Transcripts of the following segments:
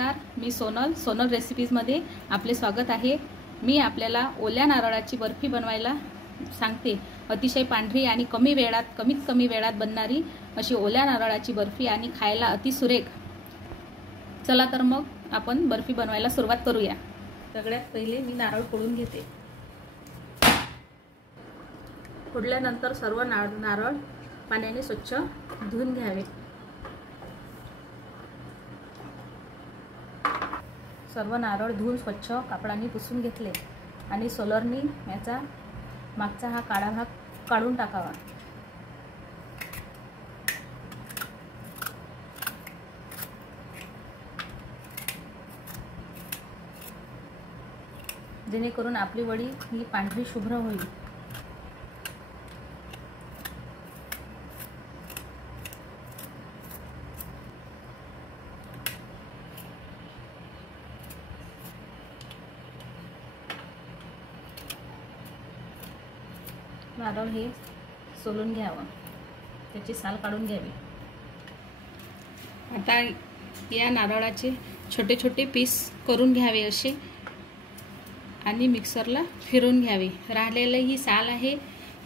नमस्कार, मी सोनल रेसिपीजमध्ये आपले स्वागत आहे। मी आपल्याला ओल्या नारळाची बर्फी बनवायला सांगते। अतिशय पांढरी आणि कमीत कमी वेळात बनणारी अशी ओल्या नारळाची बर्फी आणि खायला अतिसुरेख। चला तर मग आपण बर्फी बनवायला सुरुवात करूया। सगळ्यात पहिले मी नारळ फोडून घेते। फोडल्यानंतर सर्व नारळ पाण्याने स्वच्छ धुवून घ्यावे। सर्व नारळ धुवून स्वच्छ कापडाने पुसून घेतले आणि सोलरनी याचा मागचा हा काळा भाग काढून टाकावा। जेणेकरून आपली वडी ही पांढरी शुभ्र होईल। नारळ हे सोलून घ्यावं, त्याची साल काढून घ्यावी। आता या नारळाचे छोटे छोटे पीस करून घ्यावे असे आणि मिक्सरला फिरवून घ्यावे। राहिलेली ही साल आहे,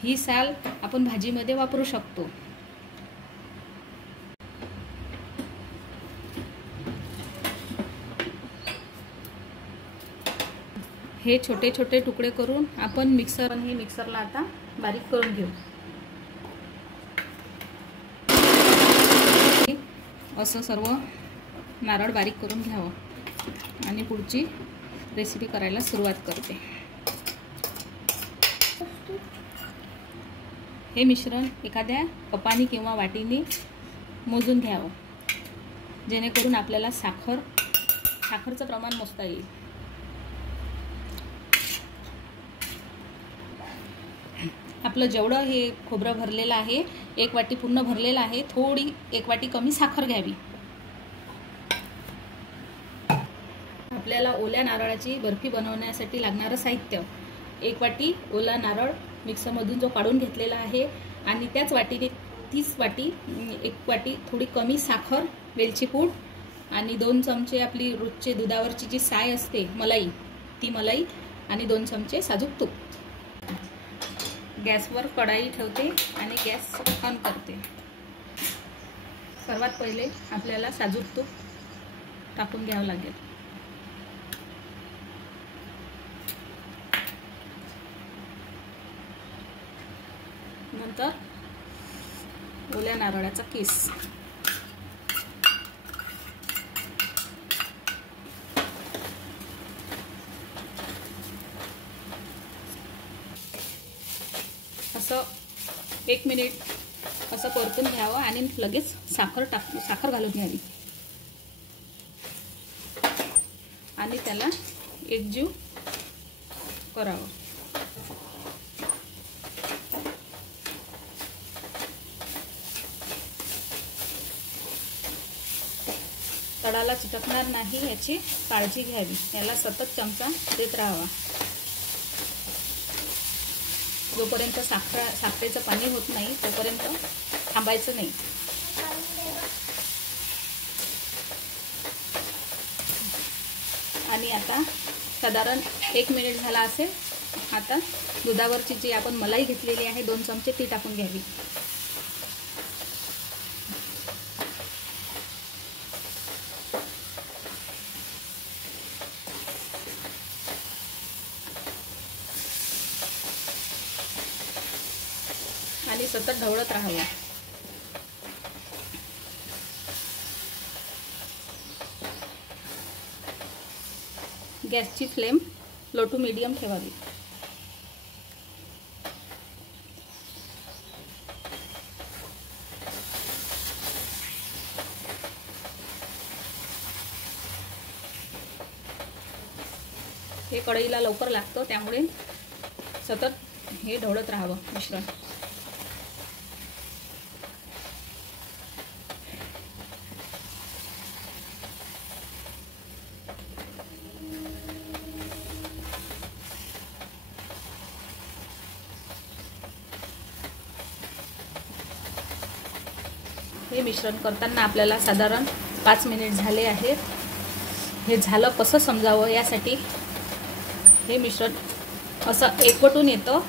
ही साल आपण भाजीमध्ये वापरू शकतो। हे छोटे छोटे तुकडे करून आपण मिक्सरला आता बारीक करून घेऊ। असं सर्व नारळ बारीक करून घ्यावं आणि पुढची रेसिपी करायला सुरुवात करते। हे मिश्रण एखाद्या कपाने किंवा वाटीने मोजून घ्यावं, जेणेकरून आपल्याला साखरचं प्रमाण मोजता येईल। आपलं जेवढं हे खोबरं भरलेलं आहे, एक वाटी पूर्ण भरलेलं आहे, थोडी एक वाटी कमी साखर घ्यावी। आपल्याला ओल्या नारळाची बर्फी बनवण्यासाठी लागणारं साहित्य: एक वाटी ओला नारळ मिक्सरमधून जो काढून घेतलेला आहे आणि त्याच वाटीने एक वाटी थोडी कमी साखर, वेलची पूड आणि 2 चमचे आपली रोजचे दुधावरची जी साय असते मलाई, ती मलाई आणि 2 चमचे साजूक तूप। गॅसवर कढाई ठेवते आणि गॅस ऑन करते। सर्वात पहिले आपल्याला साजूक तूप टाकून घ्यावं लागेल। नंतर ओल्या नारळाचा किस, असं 1 मिनिट असं परतून घ्यावं आणि लगेच साखर घालून घ्यावी आणि त्याला एकजीव करावं। तळाला चिटकणार नाही याची काळजी घ्यावी। याला सतत चमचा देत राहावा जोपर्यंत साखरेचं पाणी होत नाही तोपर्यंत थांबायचं नाही। आणि आता साधारण 1 मिनिट झाला असेल। आता दुधावरची जी आपण मलाई घेतलेली आहे 2 चमचे ती टाकून घ्यावी। आणि सतत ढवळत राहावं। गॅसची फ्लेम लो टू मीडियम ठेवावी। हे कढईला लवकर लागतं, त्यामुळे सतत हे ढवळत राहावं मिश्रण। हे मिश्रण करताना आपल्याला साधारण 5 मिनिट झाले आहेत। हे झालं कसं समजावं यासाठी हे मिश्रण असं एकवटून येतं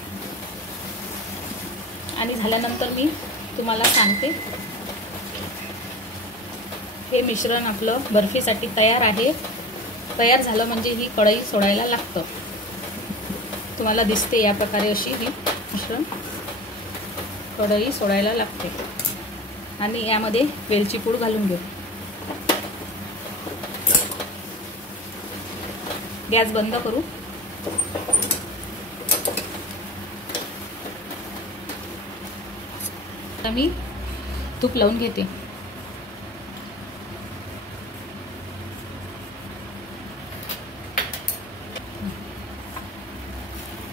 आणि झाल्यानंतर मी तुम्हाला सांगते. हे मिश्रण आपलं बर्फीसाठी तयार आहे. तयार झालं म्हणजे ही कढई सोडायला लागतं. तुम्हाला दिसते या प्रकारे अशी ही मिश्रण कढई सोडायला लागते. आणि यामध्ये वेलची पूड घालून घेऊ. गॅस बंद करू. आता मी तूप लावून घेते.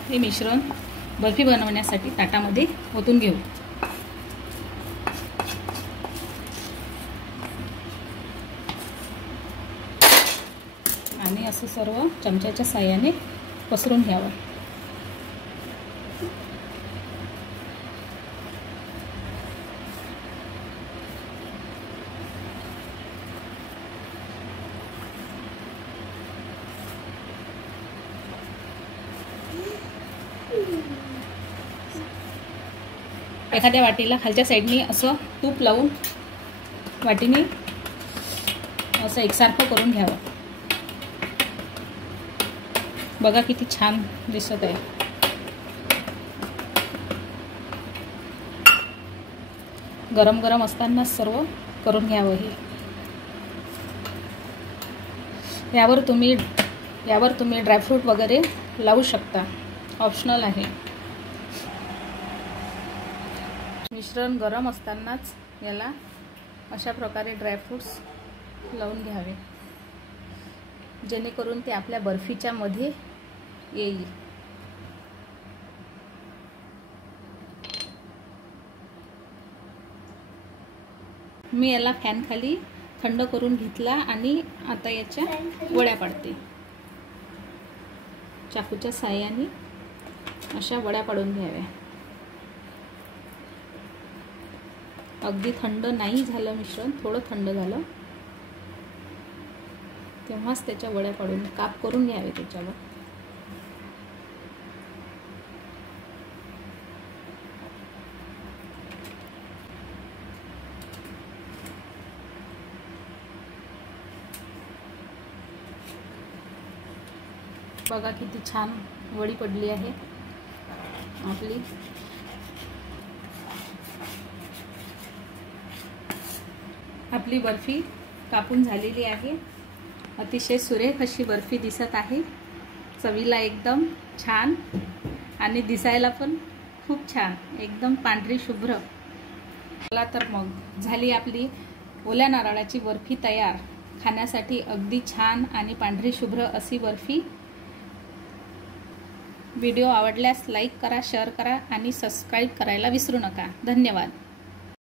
हे मिश्रण बर्फी बनवण्यासाठी ताटामध्ये ओतून घेऊ. आणि असं सर्व चमच्याच्या साहाय्याने पसरून घ्यावं. एखाद्या वाटीला खालच्या साईडनी असं तूप लावून वाटीने असं एकसारखं करून घ्यावं. बघा किती छान दिसत आहे. गरम गरम असताना सर्व करून घ्यावं. हे यावर तुम्ही ड्रायफ्रूट वगैरे लावू शकता, ऑप्शनल आहे. मिश्रण गरम असतानाच याला अशा प्रकारे ड्रायफ्रूट्स लावून घ्यावे, जेणेकरून ते आपल्या बर्फीच्या मध्ये येईल. मी याला फॅन खाली थंड करून घेतला आणि आता याच्या वड्या पाडते. चाकूच्या साहाय्याने अशा वड्या पाडून घ्याव्या. अगदी थंड नाही झालं मिश्रण, थोडं थंड झालं तेव्हाच त्याच्या वड्या पाडून काप करून घ्यावे त्याच्यावर. बघा किती छान वडी पडली आहे आपली. आपली बर्फी कापून झालेली आहे. अतिशय सुरेख अशी बर्फी दिसत आहे. चवीला एकदम छान आणि दिसायला पण खूप छान, एकदम पांढरी शुभ्र. चला तर मग झाली आपली ओल्या नारळाची बर्फी तयार. खाण्यासाठी अगदी छान आणि पांढरी शुभ्र अशी बर्फी. व्हिडिओ आवडल्यास लाईक करा, शेअर करा आणि सबस्क्राईब करायला विसरू नका. धन्यवाद.